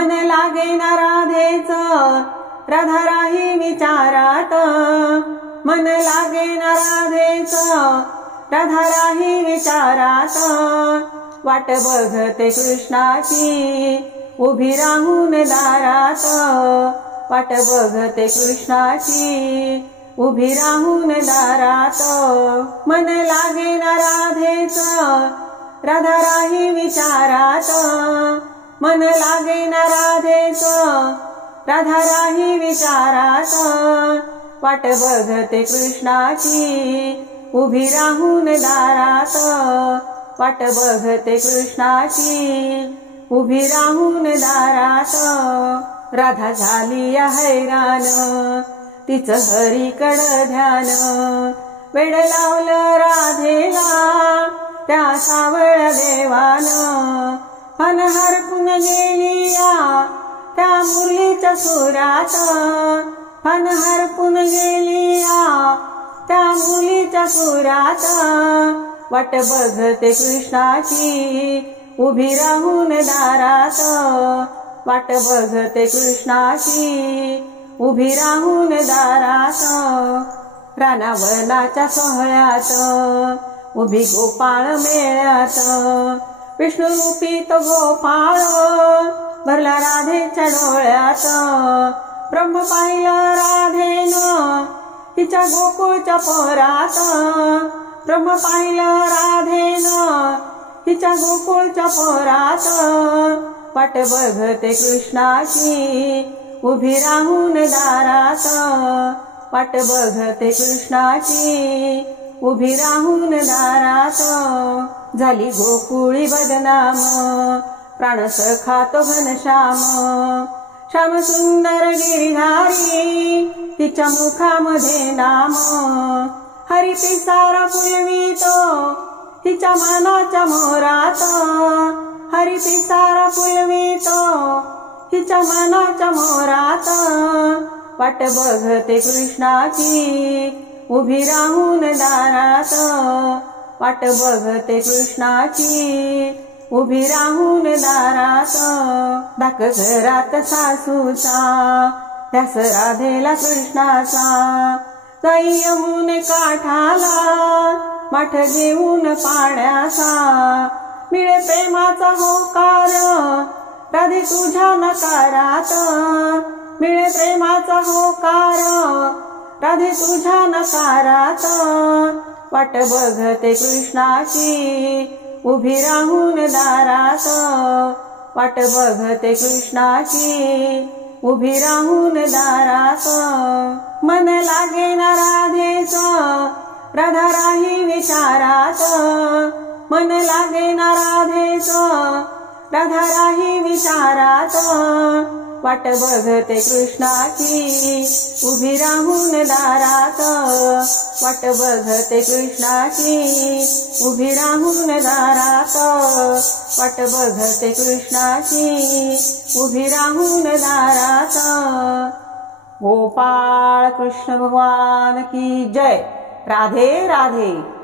मन लागेना राधेच राधा राही विचारात, मन लागेना राधेच राधा राही विचारात, वाट बघते कृष्णाची उभी राहून दारात, वाट बघते कृष्णाची उभी राहून दारात, मन लागेना राधेच राधा राही विचारात, मन लागेना राधेच राधा राही विचारात, वाट बघते कृष्णाची उभी राहून दारात, वाट बघते कृष्णाची उभी राहून दारात. राधा झाली हैराण तिचं हरीकडं ध्यान, वेड लावलं राधेला त्या सावळ देवानं, फन हरपून गेली या त्या मुरलीच्या सुरात, फन हरपून गेली या त्या मुलीच्या सुरात, वाट बघते कृष्णाची उभी राहून दारात, वाट बघते कृष्णाची उभी राहून दारात. रानावनाच्या सोहळ्यात उभी गोपाळ मेळ्यात, विष्णू रूपी तो गोपाळ भरला राधेच्या डोळ्यात, ब्रह्म पाहिलं राधेनं हिच्या गोकुळच्या पोरात, ब्रह्म पाहिलं राधेनं हिच्या गोकुळच्या पोरात, वाट बघते कृष्णाची उभी राहून दारात, वाट बघते कृष्णाची उभी राहून दारात. झाली गोकुळी बदनाम प्राण सखा तो घनश्याम, श्याम सुंदर गिरिधारी तिच्या मुखामध्ये नाम, हरी पिसारा फुलवितो तिच्या मनाच्या मोरात, हरी पिसारा फुलवितो तिच्या मनाच्या मोरात, वाट बघते कृष्णाची उभी राहून दारात, वाट बघते कृष्णाची उभी राहून दारात. धाक घरात सासूचा ध्यास राधेला कृष्णाचा, जाई यमुने काठाला माठ घेऊन पाण्याचा, मिळे प्रेमाचा होकार राधे तुझ्या नकारात, मिळे प्रेमाचा होकार राधे तुझ्या नकारात, वाट बघते कृष्णाची उभी राहून दारात, वाट बघते कृष्णाची उभी राहून दारात. मन लागेना राधेच राधा राही विचारात, मन लागेना राधेच राधा राही विचारात, वाट बघते कृष्णाची उभी राहून दारात, वाट बघते कृष्णाची उभी राहून दारात, वाट बघते कृष्णाची उभी राहून दारात. गोपाळ कृष्ण भगवान की जय. राधे राधे.